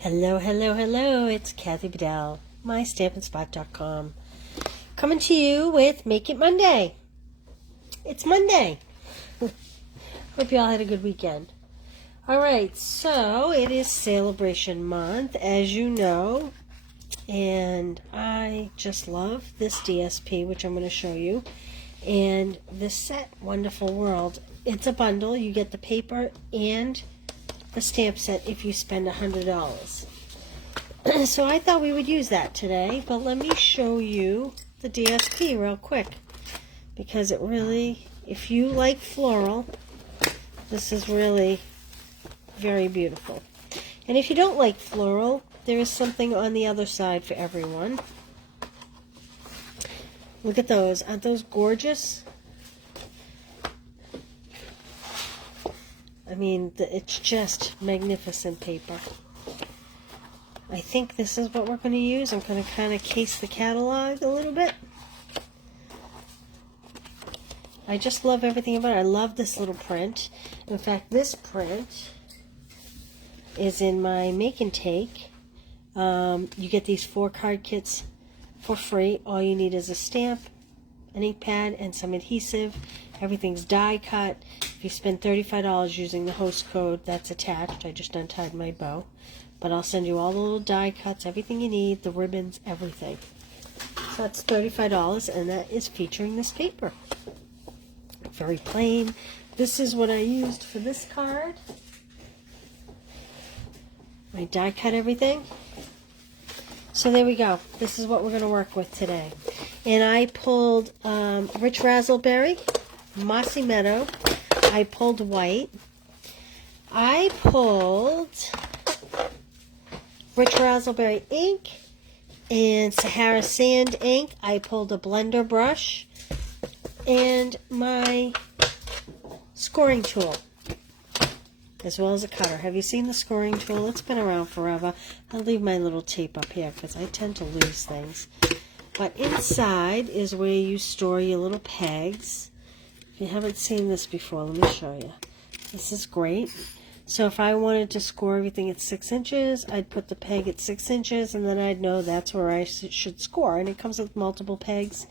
Hello, hello, hello. It's Kathy Bedell, mystampandspot.com. Coming to you with Make It Monday. It's Monday. Hope you all had a good weekend. All right, so it is Saleabration month, as you know, and I just love this DSP, which I'm going to show you, and this set, Wonderful World. It's a bundle. You get the paper and the stamp set if you spend $100. So I thought we would use that today, but let me show you the DSP real quick, because it really, if you like floral, this is really very beautiful. And if you don't like floral, there is something on the other side for everyone. Look at those. Aren't those gorgeous? I mean, it's just magnificent paper. I think this is what we're going to use. I'm going to kind of case the catalog a little bit. I just love everything about it. I love this little print. In fact, this print is in my Make and Take. You get these 4 card kits for free. All you need is a stamp, an ink pad, and some adhesive. Everything's die cut. If you spend $35 using the host code, that's attached. I just untied my bow. But I'll send you all the little die cuts, everything you need, the ribbons, everything. So that's $35, and that is featuring this paper. Very plain. This is what I used for this card. I die cut everything. So there we go. This is what we're going to work with today. And I pulled Rich Razzleberry, Mossy Meadow. I pulled white. I pulled Rich Razzleberry ink and Sahara Sand ink. I pulled a blender brush and my scoring tool, as well as a cutter. Have you seen the scoring tool? It's been around forever. I'll leave my little tape up here because I tend to lose things. But inside is where you store your little pegs. If you haven't seen this before, let me show you. This is great. So if I wanted to score everything at 6 inches, I'd put the peg at 6 inches, and then I'd know that's where I should score. And it comes with multiple pegs,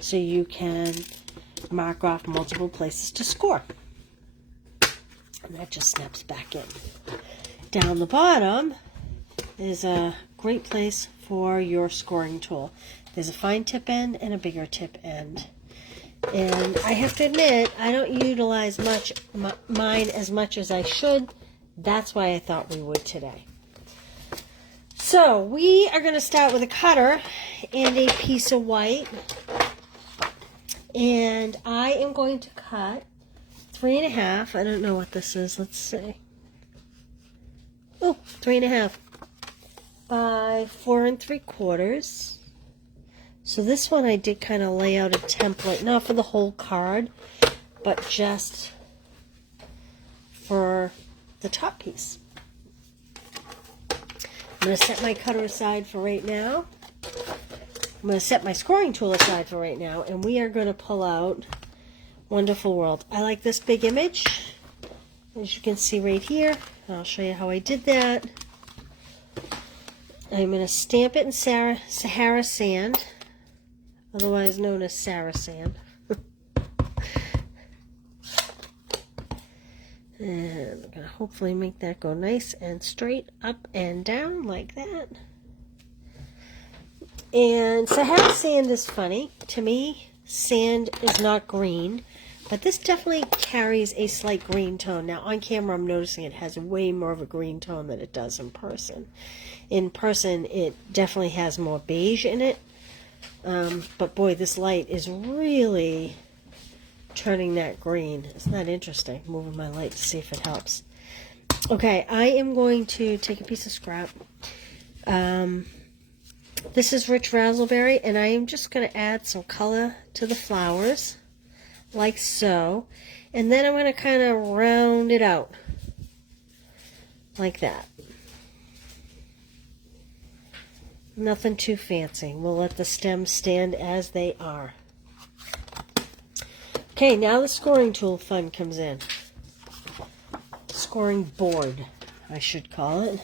so you can mark off multiple places to score. And that just snaps back in. Down the bottom is a great place for your scoring tool. There's a fine tip end and a bigger tip end. And I have to admit, I don't utilize mine as much as I should. That's why I thought we would today. So we are going to start with a cutter and a piece of white. And I am going to cut 3.5. I don't know what this is. Let's see. Oh, 3.5 by 4 3/4. So this one I did kind of lay out a template, not for the whole card, but just for the top piece. I'm going to set my cutter aside for right now. I'm going to set my scoring tool aside for right now, and we are going to pull out Wonderful World. I like this big image, as you can see right here. I'll show you how I did that. I'm going to stamp it in Sahara Sand, otherwise known as Sarah Sand. And I'm going to hopefully make that go nice and straight up and down like that. And Sahara Sand is funny. To me, sand is not green, but this definitely carries a slight green tone. Now, on camera, I'm noticing it has way more of a green tone than it does in person. In person, it definitely has more beige in it. But boy, this light is really turning that green. Isn't that interesting? Moving my light to see if it helps. Okay, I am going to take a piece of scrap. This is Rich Razzleberry, and I am just going to add some color to the flowers, like so. And then I'm going to kind of round it out, like that. Nothing too fancy. We'll let the stems stand as they are. Okay, now the scoring tool fun comes in. Scoring board, I should call it.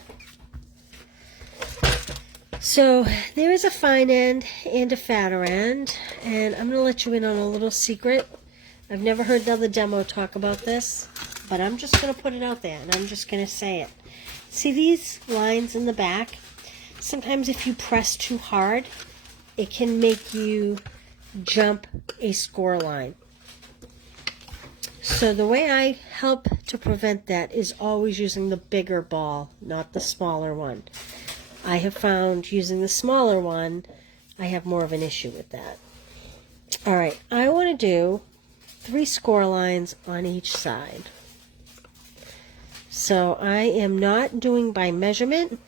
So there is a fine end and a fatter end, and I'm going to let you in on a little secret. I've never heard another demo talk about this, but I'm just going to put it out there, and I'm just going to say it. See these lines in the back? Sometimes if you press too hard, it can make you jump a score line. So the way I help to prevent that is always using the bigger ball, not the smaller one. I have found using the smaller one, I have more of an issue with that. All right, I want to do 3 score lines on each side. So I am not doing by measurement.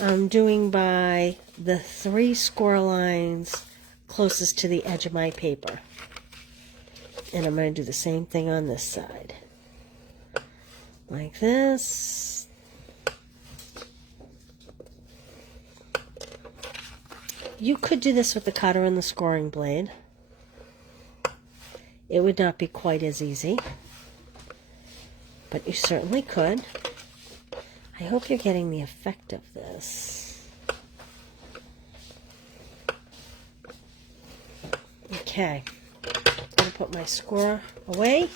I'm doing by the 3 score lines closest to the edge of my paper. And I'm going to do the same thing on this side. Like this. You could do this with the cutter and the scoring blade. It would not be quite as easy, but you certainly could. I hope you're getting the effect of this. Okay, I'm going to put my score away.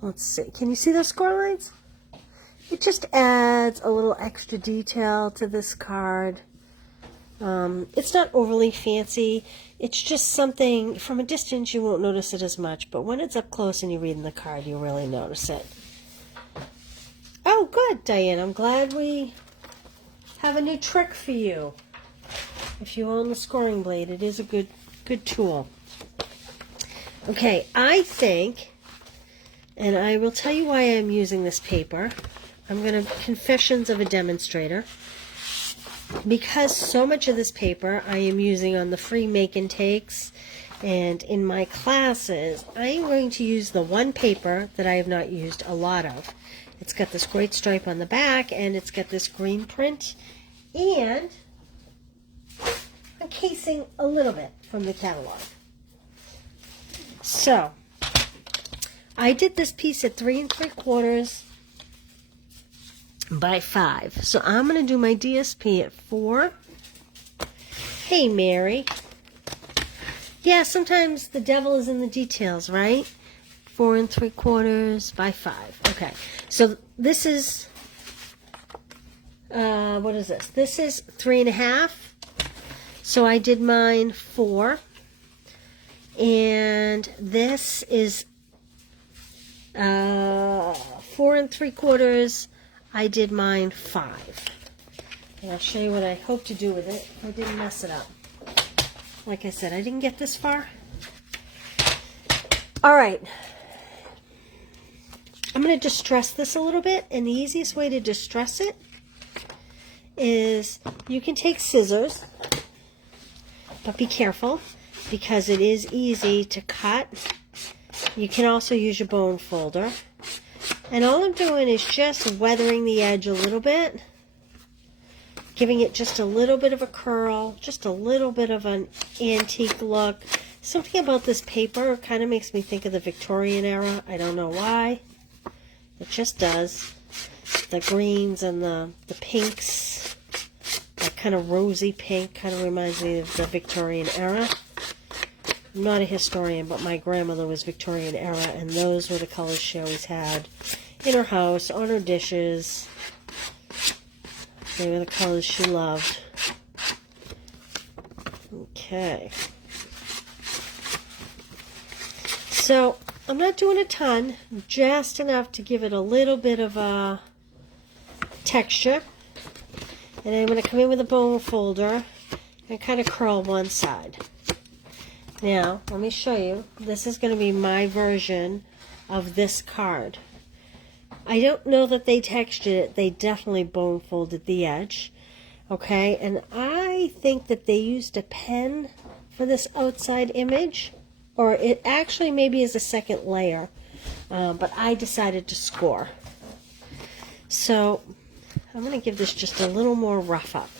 Let's see, can you see those score lines? It just adds a little extra detail to this card. It's not overly fancy. It's just something, from a distance you won't notice it as much, but when it's up close and you're reading the card, you really notice it. Oh, good, Diane. I'm glad we have a new trick for you. If you own the scoring blade, it is a good tool. Okay, I think, and I will tell you why I'm using this paper. I'm going to Confessions of a Demonstrator. Because so much of this paper I am using on the free make and takes and in my classes, I am going to use the one paper that I have not used a lot of. It's got this great stripe on the back and it's got this green print, and I'm casing a little bit from the catalog. So I did this piece at 3 3/4 by 5. So I'm going to do my DSP at 4. Hey, Mary. Yeah, sometimes the devil is in the details, right? 4 3/4 by 5. Okay, so this is, what is this? This is 3 1/2. So I did mine 4. And this is 4 3/4. I did mine 5. And I'll show you what I hope to do with it. I didn't mess it up. Like I said, I didn't get this far. All right. I'm going to distress this a little bit, and the easiest way to distress it is you can take scissors, but be careful because it is easy to cut. You can also use your bone folder. And all I'm doing is just weathering the edge a little bit, giving it just a little bit of a curl, just a little bit of an antique look. Something about this paper kind of makes me think of the Victorian era. I don't know why. It just does. The greens and the pinks, that kind of rosy pink kind of reminds me of the Victorian era. I'm not a historian, but my grandmother was Victorian era, and those were the colors she always had in her house, on her dishes. They were the colors she loved. Okay. So, I'm not doing a ton, just enough to give it a little bit of a texture. And I'm going to come in with a bone folder and kind of curl one side. Now, let me show you. This is going to be my version of this card. I don't know that they textured it. They definitely bone folded the edge. Okay, and I think that they used a pen for this outside image, or it actually maybe is a second layer, but I decided to score. So I'm going to give this just a little more rough up.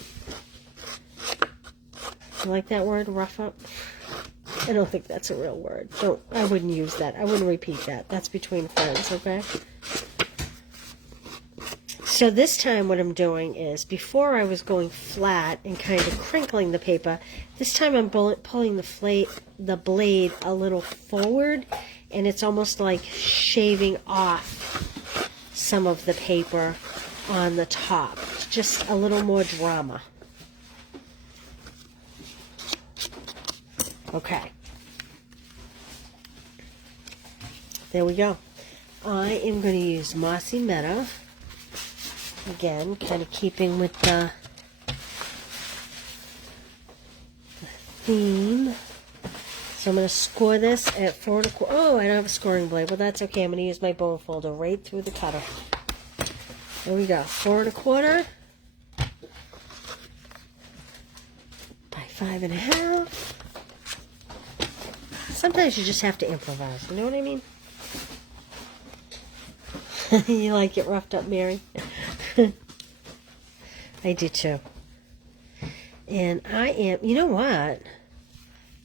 You like that word, rough up? I don't think that's a real word. I wouldn't use that. I wouldn't repeat that. That's between friends, okay? So this time what I'm doing is, before I was going flat and kind of crinkling the paper, this time I'm pulling the blade a little forward, and it's almost like shaving off some of the paper on the top. Just a little more drama. Okay. There we go. I am going to use Mossy Meadow. Again, kind of keeping with the theme. So I'm going to score this at 4 1/4. Oh, I don't have a scoring blade. Well, that's okay. I'm going to use my bone folder right through the cutter. There we go. 4 1/4 by 5 1/2. Sometimes you just have to improvise. You know what I mean? You like it roughed up, Mary? I do too. And I am, you know what?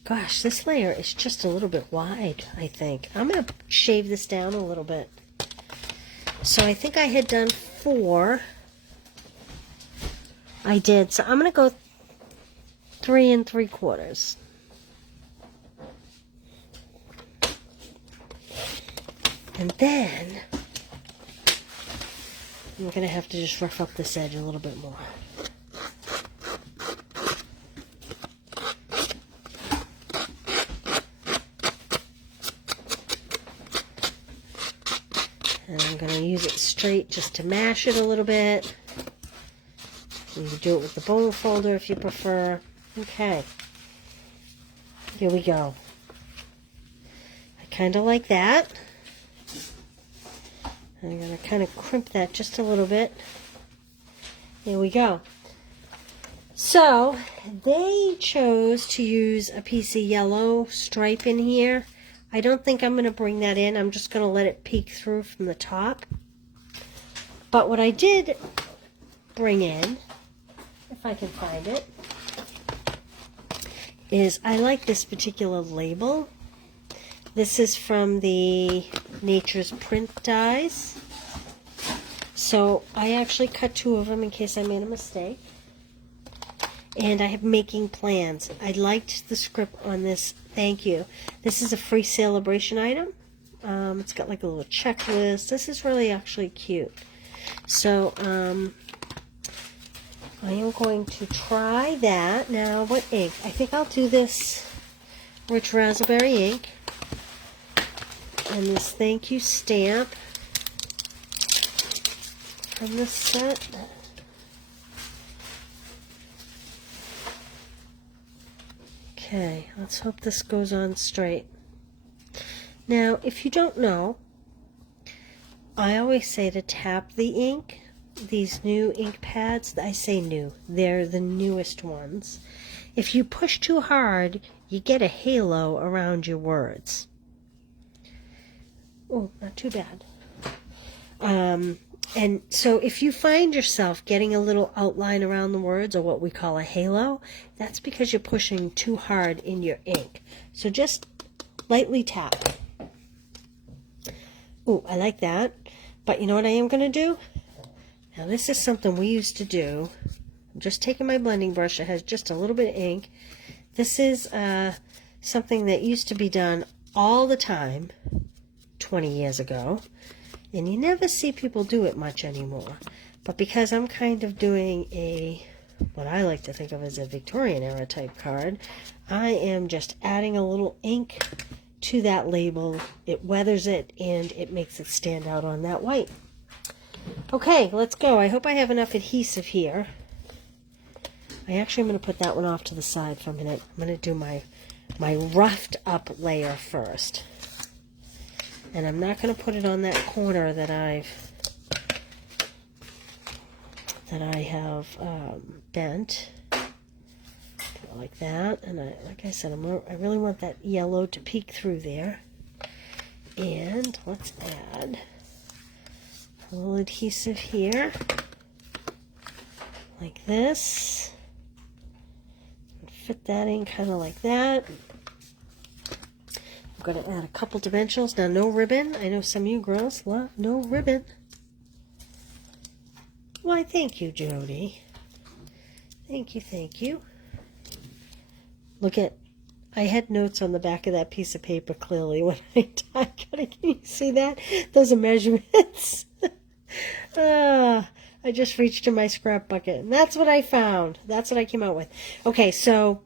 Gosh, this layer is just a little bit wide, I think. I'm going to shave this down a little bit. So I think I had done 4. I did. So I'm going to go 3 3/4. And then I'm going to have to just rough up this edge a little bit more. And I'm going to use it straight just to mash it a little bit. You can do it with the bone folder if you prefer. Okay. Here we go. I kind of like that. I'm going to kind of crimp that just a little bit. There we go. So, they chose to use a piece of yellow stripe in here. I don't think I'm going to bring that in. I'm just going to let it peek through from the top. But what I did bring in, if I can find it, is I like this particular label. This is from the Nature's Print dies. So I actually cut 2 of them in case I made a mistake. And I have making plans. I liked the script on this. Thank you. This is a free saleabration item. It's got like a little checklist. This is really actually cute. So I am going to try that. Now, what ink? I think I'll do this Rich Raspberry ink. And this thank you stamp from this set. Okay, let's hope this goes on straight. Now, if you don't know, I always say to tap the ink. These new ink pads, I say new, they're the newest ones. If you push too hard, you get a halo around your words. Oh, not too bad. And so if you find yourself getting a little outline around the words, or what we call a halo, that's because you're pushing too hard in your ink. So just lightly tap. Oh, I like that. But you know what I am going to do? Now this is something we used to do. I'm just taking my blending brush. It has just a little bit of ink. This is something that used to be done all the time 20 years ago. And you never see people do it much anymore. But because I'm kind of doing what I like to think of as a Victorian era type card, I am just adding a little ink to that label. It weathers it and it makes it stand out on that white. Okay, let's go. I hope I have enough adhesive here. I actually am going to put that one off to the side for a minute. I'm going to do my roughed up layer first. And I'm not going to put it on that corner that I have bent. Like that. And like I said, I really want that yellow to peek through there. And let's add a little adhesive here. Like this. Fit that in kind of like that. I'm going to add a couple dimensionals. Now, no ribbon. I know some of you girls love no ribbon. Why, thank you, Jody. Thank you, thank you. Look at, I had notes on the back of that piece of paper clearly when I die cutting. Can you see that? Those are measurements. I just reached in my scrap bucket, and that's what I found. That's what I came out with. Okay, so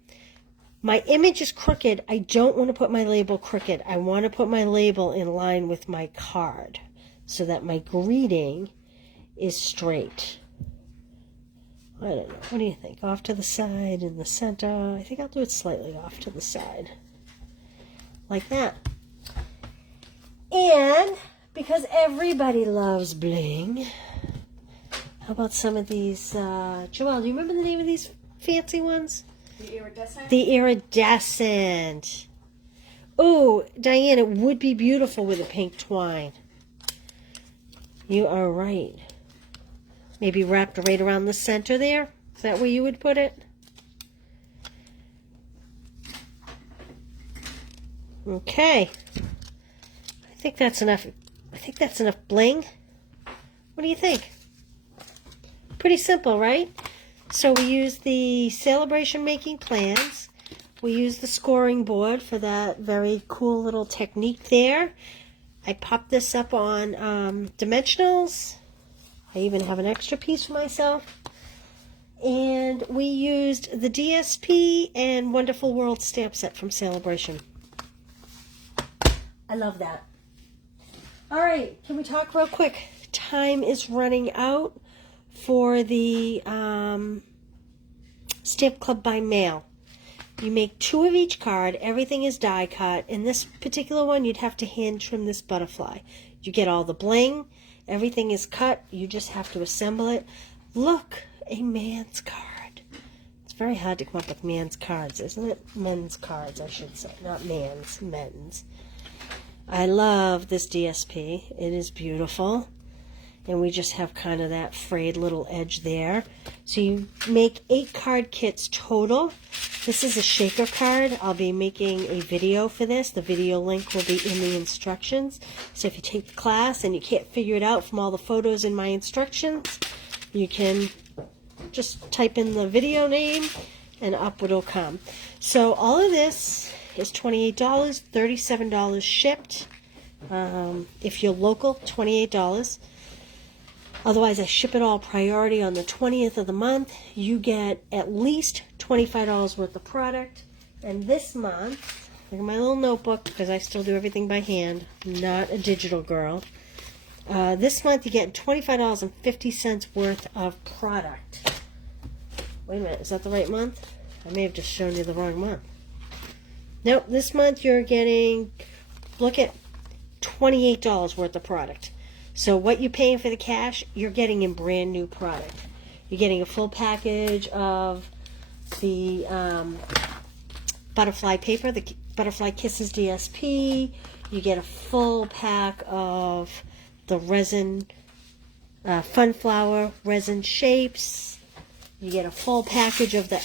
my image is crooked. I don't want to put my label crooked. I want to put my label in line with my card so that my greeting is straight. I don't know. What do you think? Off to the side, in the center. I think I'll do it slightly off to the side. Like that. And because everybody loves bling, how about some of these, Joelle, do you remember the name of these fancy ones? The iridescent? The iridescent. Oh, Diane, it would be beautiful with a pink twine. You are right. Maybe wrapped right around the center there? Is that where you would put it? Okay. I think that's enough. I think that's enough bling. What do you think? Pretty simple, right? So we use the Saleabration making plans. We use the scoring board for that very cool little technique there. I popped this up on dimensionals. I even have an extra piece for myself. And we used the DSP and Wonderful World stamp set from Saleabration. I love that. All right, can we talk real quick? Time is running out for the Stamp Club by mail. You make 2 of each card. Everything is die cut. In this particular one, you'd have to hand trim this butterfly. You get all the bling. Everything is cut. You just have to assemble it. Look, a man's card. It's very hard to come up with man's cards, isn't it? Men's cards, I should say. Not man's, men's. I love this DSP. It is beautiful. And we just have kind of that frayed little edge there. So you make 8 card kits total. This is a shaker card. I'll be making a video for this. The video link will be in the instructions. So if you take the class and you can't figure it out from all the photos in my instructions, you can just type in the video name and up it'll come. So all of this is $28, $37 shipped. If you're local, $28. Otherwise, I ship it all priority on the 20th of the month. You get at least $25 worth of product. And this month, look at my little notebook, because I still do everything by hand. I'm not a digital girl. This month, you get $25.50 worth of product. Wait a minute, is that the right month? I may have just shown you the wrong month. Nope, this month you're getting, look at $28 worth of product. So what you're paying for the cash, you're getting in brand new product. You're getting a full package of the butterfly paper, the Butterfly Kisses DSP. You get a full pack of the resin, Funflower resin shapes. You get a full package of the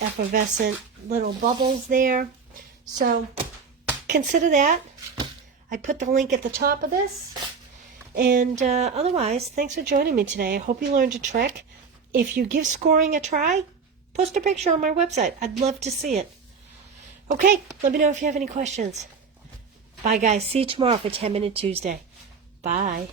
effervescent little bubbles there. So consider that. I put the link at the top of this. And otherwise, thanks for joining me today. I hope you learned a trick. If you give scoring a try, post a picture on my website. I'd love to see it. Okay, let me know if you have any questions. Bye, guys. See you tomorrow for 10 Minute Tuesday. Bye.